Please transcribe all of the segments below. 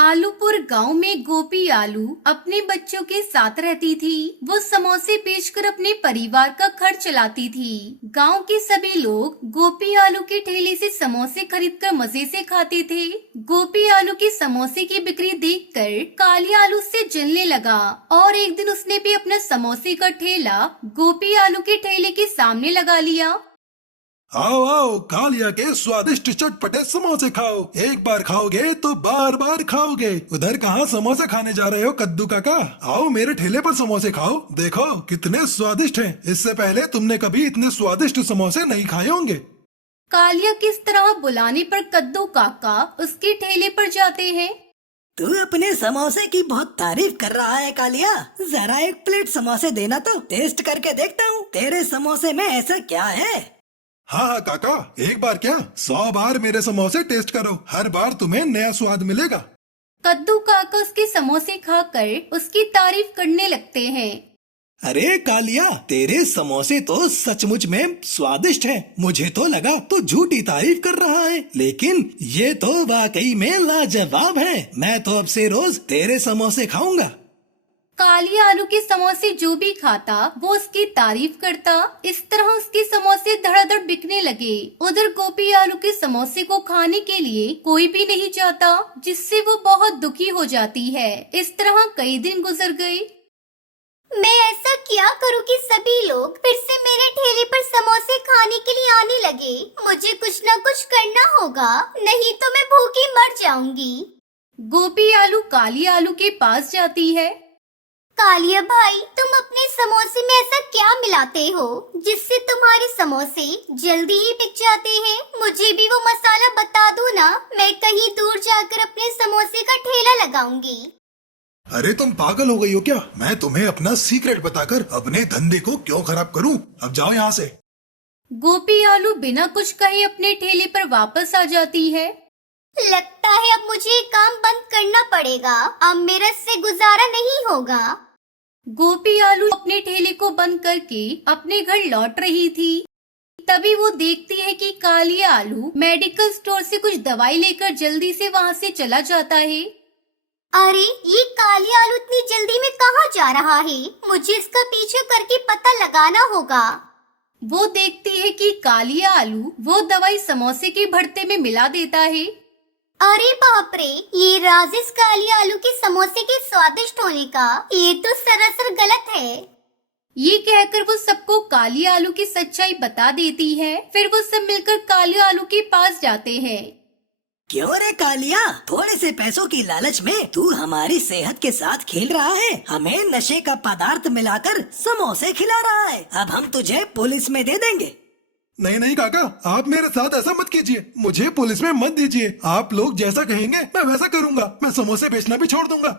आलूपुर गांव में गोपी आलू अपने बच्चों के साथ रहती थी। वो समोसे बेचकर अपने परिवार का खर्च चलाती थी। गांव के सभी लोग गोपी आलू के ठेले से समोसे खरीदकर मजे से खाते थे। गोपी आलू के समोसे की बिक्री देखकर काली आलू उससे जलने लगा और एक दिन उसने भी अपना समोसे का ठेला गोपी आलू के ठेले के सामने लगा लिया। आओ आओ, कालिया के स्वादिष्ट चटपटे समोसे खाओ। एक बार खाओगे तो बार बार खाओगे। उधर कहाँ समोसे खाने जा रहे हो कद्दू काका? आओ मेरे ठेले पर समोसे खाओ, देखो कितने स्वादिष्ट हैं। इससे पहले तुमने कभी इतने स्वादिष्ट समोसे नहीं खाए होंगे। कालिया किस तरह बुलाने पर कद्दू काका उसके ठेले पर जाते हैं। तू अपने समोसे की बहुत तारीफ कर रहा है कालिया, जरा एक प्लेट समोसे देना तो टेस्ट करके देखता हूँ तेरे समोसे में ऐसा क्या है। हाँ हाँ काका, एक बार क्या 100 बार मेरे समोसे टेस्ट करो, हर बार तुम्हें नया स्वाद मिलेगा। कद्दू काका उसके समोसे खाकर उसकी तारीफ करने लगते हैं। अरे कालिया, तेरे समोसे तो सचमुच में स्वादिष्ट हैं। मुझे तो लगा तो झूठी तारीफ कर रहा है, लेकिन ये तो वाकई में लाजवाब है। मैं तो अब से रोज तेरे समोसे खाऊंगा। काली आलू के समोसे जो भी खाता वो उसकी तारीफ करता। इस तरह उसके समोसे धड़ाधड़ बिकने लगे। उधर गोपी आलू के समोसे को खाने के लिए कोई भी नहीं चाहता, जिससे वो बहुत दुखी हो जाती है। इस तरह कई दिन गुजर गए। मैं ऐसा क्या करूं कि सभी लोग फिर से मेरे ठेले पर समोसे खाने के लिए आने लगे। मुझे कुछ न कुछ करना होगा, नहीं तो मैं भूखी मर जाऊंगी। गोपी आलू काली आलू के पास जाती है। कालिया भाई, तुम अपने समोसे में ऐसा क्या मिलाते हो जिससे तुम्हारे समोसे जल्दी ही बिक जाते हैं? मुझे भी वो मसाला बता दो ना, मैं कहीं दूर जाकर अपने समोसे का ठेला लगाऊंगी। अरे तुम पागल हो गई हो क्या? मैं तुम्हें अपना सीक्रेट बताकर अपने धंधे को क्यों खराब करूं? अब जाओ यहाँ से। गोपी आलू बिना कुछ कहे अपने ठेले पर वापस आ जाती है। लगता है अब मुझे ये काम बंद करना पड़ेगा, अब मेरा इससे गुजारा नहीं होगा। गोपी आलू अपने ठेले को बंद करके अपने घर लौट रही थी। तभी वो देखती है कि काली आलू मेडिकल स्टोर से कुछ दवाई लेकर जल्दी से वहाँ से चला जाता है। अरे ये काली आलू इतनी जल्दी में कहाँ जा रहा है? मुझे इसका पीछे करके पता लगाना होगा। वो देखती है कि काली आलू वो दवाई समोसे के भरते में मिला देता है। अरे बाप रे, ये राज इस काली आलू के समोसे के स्वादिष्ट होने का, ये तो सरासर गलत है। ये कहकर वो सबको काली आलू की सच्चाई बता देती है। फिर वो सब मिलकर काली आलू के पास जाते हैं। क्यों रे कालिया, थोड़े से पैसों की लालच में तू हमारी सेहत के साथ खेल रहा है। हमें नशे का पदार्थ मिलाकर समोसे खिला रहा है। अब हम तुझे पुलिस में दे देंगे। नहीं नहीं काका, आप मेरे साथ ऐसा मत कीजिए। मुझे पुलिस में मत दीजिए। आप लोग जैसा कहेंगे मैं वैसा करूँगा। मैं समोसे बेचना भी छोड़ दूंगा।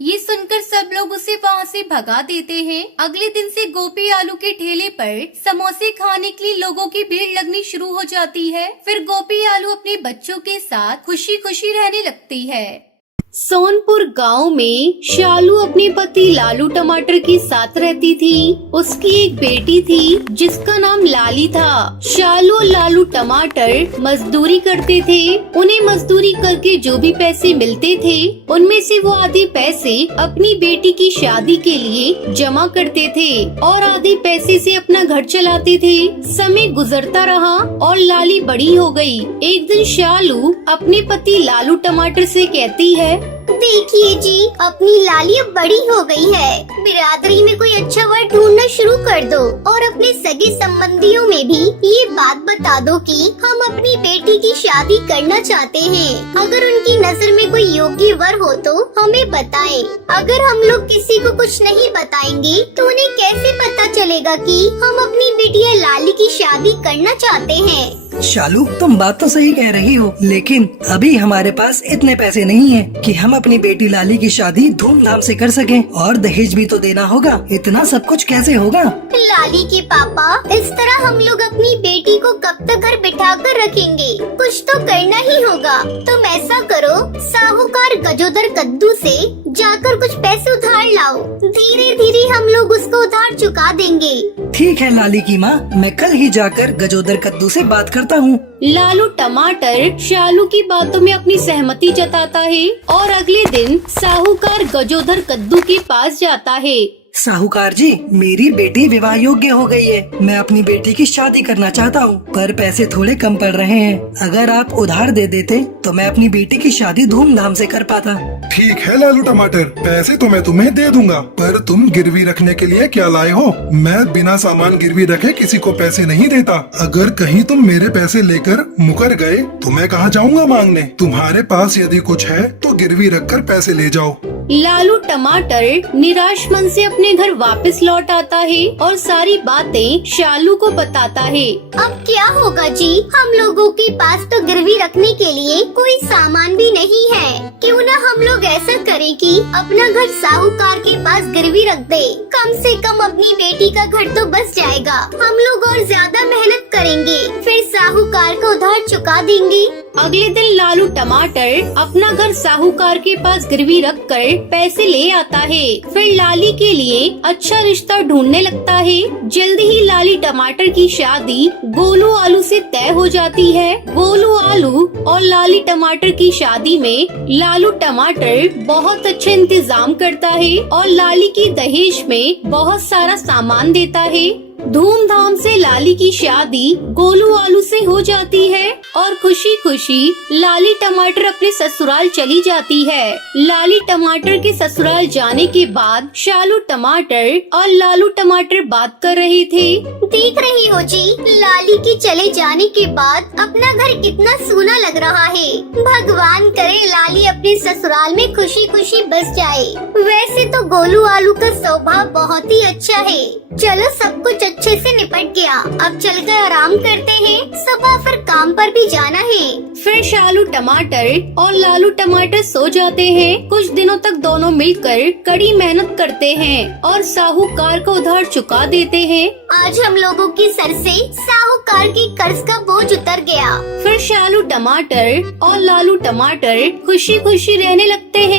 ये सुनकर सब लोग उसे वहाँ से भगा देते हैं। अगले दिन से गोपी आलू के ठेले पर समोसे खाने के लिए लोगों की भीड़ लगनी शुरू हो जाती है। फिर गोपी आलू अपने बच्चों के साथ खुशी खुशी रहने लगती है। सोनपुर गांव में शालू अपने पति लालू टमाटर के साथ रहती थी। उसकी एक बेटी थी जिसका नाम लाली था। शालू और लालू टमाटर मजदूरी करते थे। उन्हें मजदूरी करके जो भी पैसे मिलते थे उनमें से वो आधे पैसे अपनी बेटी की शादी के लिए जमा करते थे और आधे पैसे से अपना घर चलाते थे। समय गुजरता रहा और लाली बड़ी हो गई। एक दिन शालू अपने पति लालू टमाटर से कहती है, देखिए जी, अपनी लाली अब बड़ी हो गई है। बिरादरी में कोई अच्छा वर्ड ढूंढना शुरू कर दो और अपने सगे संबंधियों में भी ये बात बता दो कि हम अपनी बेटी की शादी करना चाहते हैं। अगर उनकी नजर में कोई योग्य वर हो तो हमें बताएं। अगर हम लोग किसी को कुछ नहीं बताएंगे तो उन्हें कैसे पता चलेगा कि हम अपनी बेटिया लाली की शादी करना चाहते हैं? शालू, तुम बात तो सही कह रही हो, लेकिन अभी हमारे पास इतने पैसे नहीं हैं कि हम अपनी बेटी लाली की शादी धूमधाम से कर सकें और दहेज भी तो देना होगा। इतना सब कुछ कैसे होगा? लाली के पापा, इस तरह हम लोग अपनी बेटी को कब तक घर बिठा कर रखेंगे? कुछ तो करना ही होगा। तुम ऐसा करो, साहू साहूकार गजोदर कद्दू से जाकर कुछ पैसे उधार लाओ। धीरे धीरे हम लोग उसको उधार चुका देंगे। ठीक है लाली की माँ, मैं कल ही जाकर गजोदर कद्दू से बात करता हूँ। लालू टमाटर शालू की बातों में अपनी सहमति जताता है और अगले दिन साहूकार गजोदर कद्दू के पास जाता है। साहूकार जी, मेरी बेटी विवाह योग्य हो गई है। मैं अपनी बेटी की शादी करना चाहता हूँ, पर पैसे थोड़े कम पड़ रहे हैं। अगर आप उधार दे देते तो मैं अपनी बेटी की शादी धूमधाम से कर पाता। ठीक है लालू टमाटर, पैसे तो मैं तुम्हें दे दूंगा, पर तुम गिरवी रखने के लिए क्या लाए हो? मैं बिना सामान गिरवी रखे किसी को पैसे नहीं देता। अगर कहीं तुम मेरे पैसे लेकर मुकर गए तो मैं कहाँ जाऊँगा मांगने? तुम्हारे पास यदि कुछ है तो गिरवी रखकर पैसे ले जाओ। लालू टमाटर निराश मन से अपने घर वापस लौट आता है और सारी बातें शालू को बताता है। अब क्या होगा जी? हम लोगों के पास तो गिरवी रखने के लिए कोई सामान भी नहीं है। क्यों न हम लोग ऐसा करें कि अपना घर साहूकार के पास गिरवी रख दे। कम से कम अपनी बेटी का घर तो बच जाएगा। हम लोग और ज्यादा मेहनत करेंगे, फिर साहूकार को उधार चुका देंगे। अगले दिन लालू टमाटर अपना घर साहूकार के पास गिरवी रखकर पैसे ले आता है। फिर लाली के लिए अच्छा रिश्ता ढूंढने लगता है। जल्दी ही लाली टमाटर की शादी गोलू आलू से तय हो जाती है। गोलू आलू और लाली टमाटर की शादी में लालू टमाटर बहुत अच्छे इंतजाम करता है और लाली की दहेज में बहुत सारा सामान देता है। धूमधाम से लाली की शादी गोलू आलू से हो जाती है और खुशी खुशी लाली टमाटर अपने ससुराल चली जाती है। लाली टमाटर के ससुराल जाने के बाद शालू टमाटर और लालू टमाटर बात कर रहे थे। देख रही हो जी, लाली के चले जाने के बाद अपना घर कितना सूना लग रहा है। भगवान करे लाली अपने ससुराल में खुशी खुशी बस जाए। वैसे तो गोलू आलू का स्वभाव बहुत ही अच्छा है। चलो सब कुछ अच्छे से निपट गया, अब चलकर आराम करते हैं। सुबह फिर काम पर भी जाना है। फिर शालू टमाटर और लालू टमाटर सो जाते हैं। कुछ दिनों तक दोनों मिलकर कड़ी मेहनत करते हैं और साहूकार को उधार चुका देते हैं। आज हम लोगों के सर से साहूकार की कर्ज का बोझ उतर गया। फिर शालू टमाटर और लालू टमाटर खुशी खुशी रहने लगते हैं।